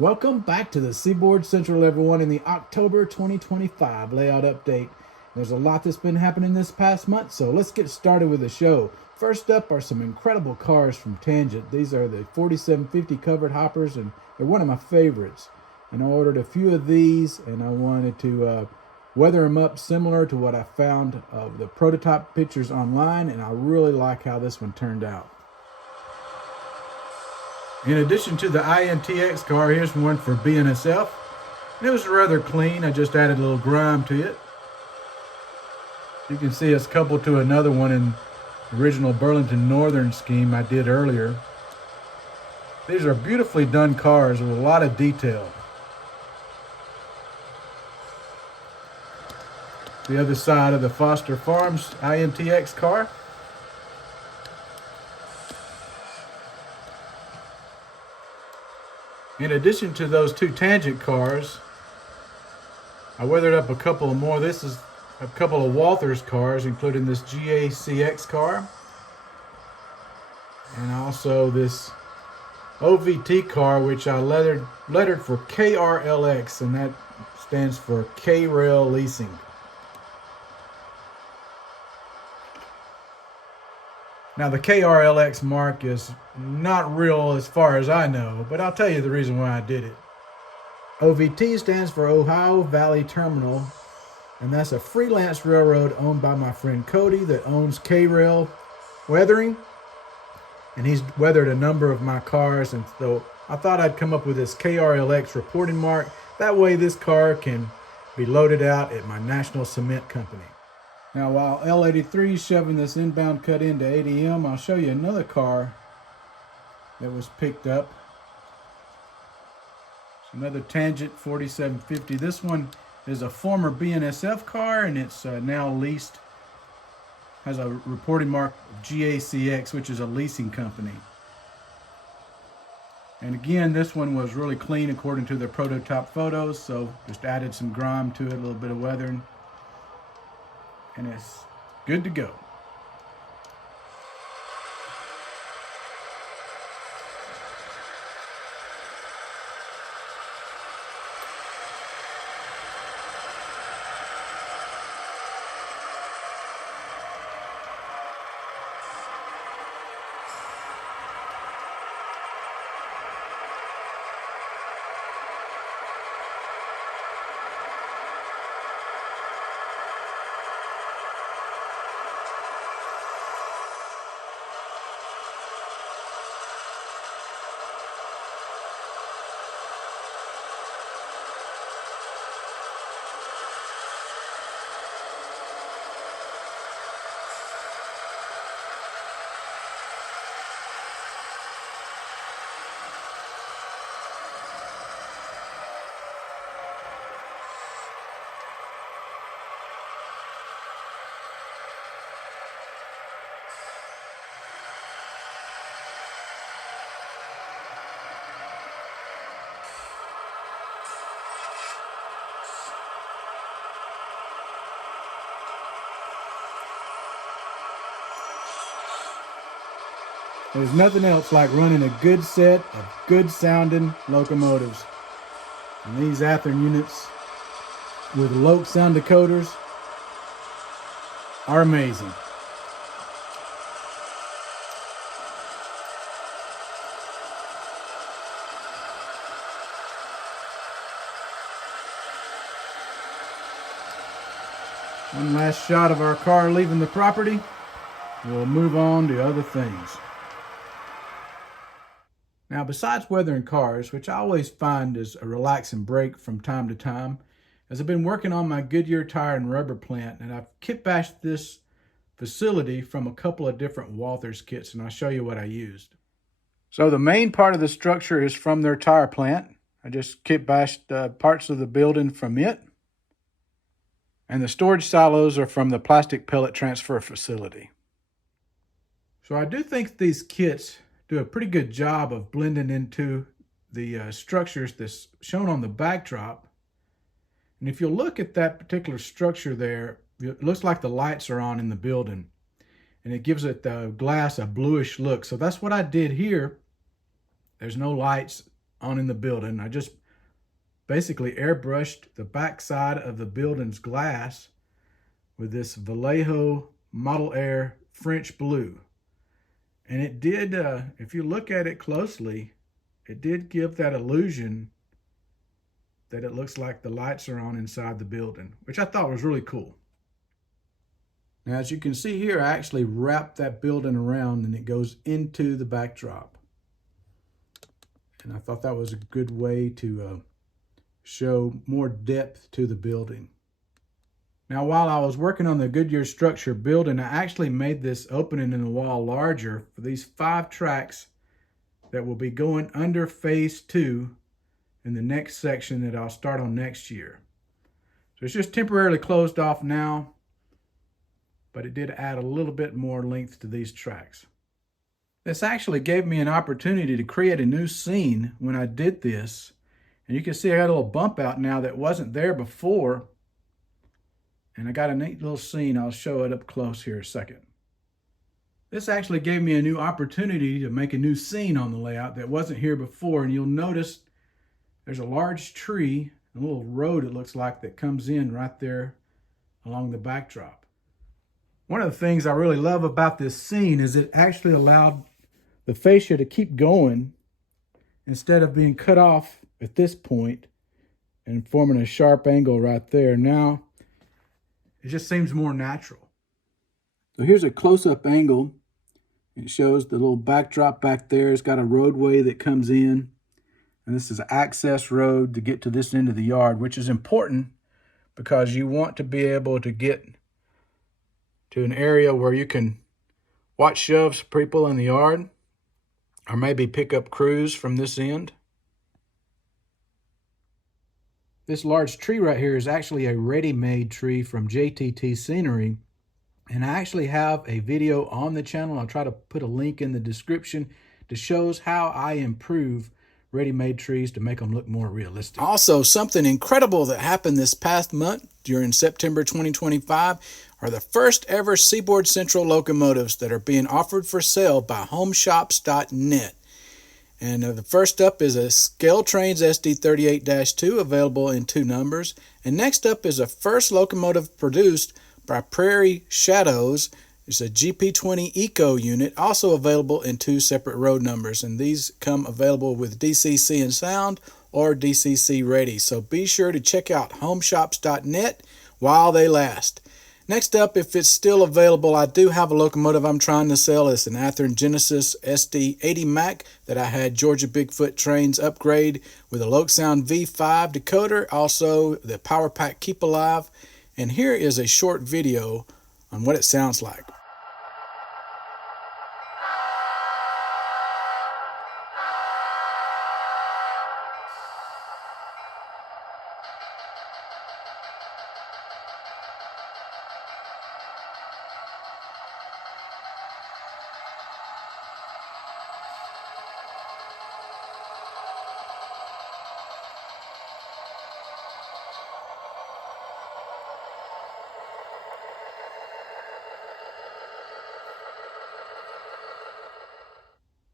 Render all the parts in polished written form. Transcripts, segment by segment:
Welcome back to the Seaboard Central, everyone, in the October 2025 layout update. There's a lot that's been happening this past month, so let's get started with the show. First up are some incredible cars from Tangent. These are the 4750 covered hoppers, and they're one of my favorites. And I ordered a few of these, and I wanted to weather them up similar to what I found of the prototype pictures online, and I really like how this one turned out. In addition to the INTX car, here's one for BNSF. It was rather clean. I just added a little grime to it. You can see it's coupled to another one in the original Burlington Northern scheme I did earlier. These are beautifully done cars with a lot of detail. The other side of the Foster Farms INTX car. In addition to those two Tangent cars, I weathered up a couple of more. This is a couple of Walthers cars, including this GACX car, and also this OVT car, which I lettered for KRLX, and that stands for K-Rail Leasing. Now, the KRLX mark is not real as far as I know, but I'll tell you the reason why I did it. OVT stands for Ohio Valley Terminal, and that's a freelance railroad owned by my friend Cody that owns K-Rail Weathering, and he's weathered a number of my cars, and so I thought I'd come up with this KRLX reporting mark. That way this car can be loaded out at my National Cement Company. Now, while L83 is shoving this inbound cut into ADM, I'll show you another car that was picked up. It's another Tangent 4750. This one is a former BNSF car, and it's now leased. Has a reporting mark of GACX, which is a leasing company. And again, this one was really clean according to their prototype photos, so just added some grime to it, a little bit of weathering, and it's good to go. There's nothing else like running a good set of good sounding locomotives. And these Athearn units with Loc sound decoders are amazing. One last shot of our car leaving the property. We'll move on to other things. Now, besides weathering cars, which I always find is a relaxing break from time to time, as I've been working on my Goodyear Tire and Rubber plant, and I've kit bashed this facility from a couple of different Walthers kits, and I'll show you what I used. So the main part of the structure is from their tire plant. I just kit bashed parts of the building from it. And the storage silos are from the plastic pellet transfer facility. So I do think these kits do a pretty good job of blending into the structures that's shown on the backdrop. And if you look at that particular structure there, it looks like the lights are on in the building, and it gives it the glass a bluish look. So that's what I did here. There's no lights on in the building. I just basically airbrushed the back side of the building's glass with this Vallejo Model Air French blue. And it did, if you look at it closely, it did give that illusion that it looks like the lights are on inside the building, which I thought was really cool. Now, as you can see here, I actually wrapped that building around and it goes into the backdrop. And I thought that was a good way to show more depth to the building. Now, while I was working on the Goodyear structure building, I actually made this opening in the wall larger for these 5 tracks that will be going under phase 2 in the next section that I'll start on next year. So it's just temporarily closed off now, but it did add a little bit more length to these tracks. This actually gave me an opportunity to create a new scene when I did this. And you can see I got a little bump out now that wasn't there before. And I got a neat little scene. I'll show it up close here in a second. This actually gave me a new opportunity to make a new scene on the layout that wasn't here before. And you'll notice there's a large tree, a little road it looks like, that comes in right there along the backdrop. One of the things I really love about this scene is it actually allowed the fascia to keep going instead of being cut off at this point and forming a sharp angle right there. Now it just seems more natural. So here's a close-up angle. It shows the little backdrop back there. It's got a roadway that comes in, and this is an access road to get to this end of the yard, which is important because you want to be able to get to an area where you can watch shoves people in the yard, or maybe pick up crews from this end. This large tree right here is actually a ready-made tree from JTT Scenery. And I actually have a video on the channel. I'll try to put a link in the description that shows how I improve ready-made trees to make them look more realistic. Also, something incredible that happened this past month during September 2025 are the first ever Seaboard Central locomotives that are being offered for sale by homeshops.net. And the first up is a Scale Trains SD38-2, available in 2 numbers. And next up is a first locomotive produced by Prairie Shadows. It's a GP20 Eco unit, also available in 2 separate road numbers. And these come available with DCC and sound or DCC ready. So be sure to check out homeshops.net while they last. Next up, if it's still available, I do have a locomotive I'm trying to sell. It's an Athearn Genesis SD80 Mac that I had Georgia Bigfoot Trains upgrade with a Lokesound V5 decoder, also the Power Pack Keep Alive. And here is a short video on what it sounds like.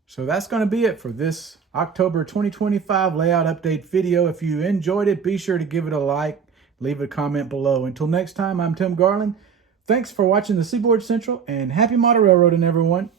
So that's going to be it for this October 2025 layout update video. If you enjoyed it, be sure to give it a like, leave a comment below. Until next time, I'm Tim Garland. Thanks for watching the Seaboard Central, and happy model railroading, everyone.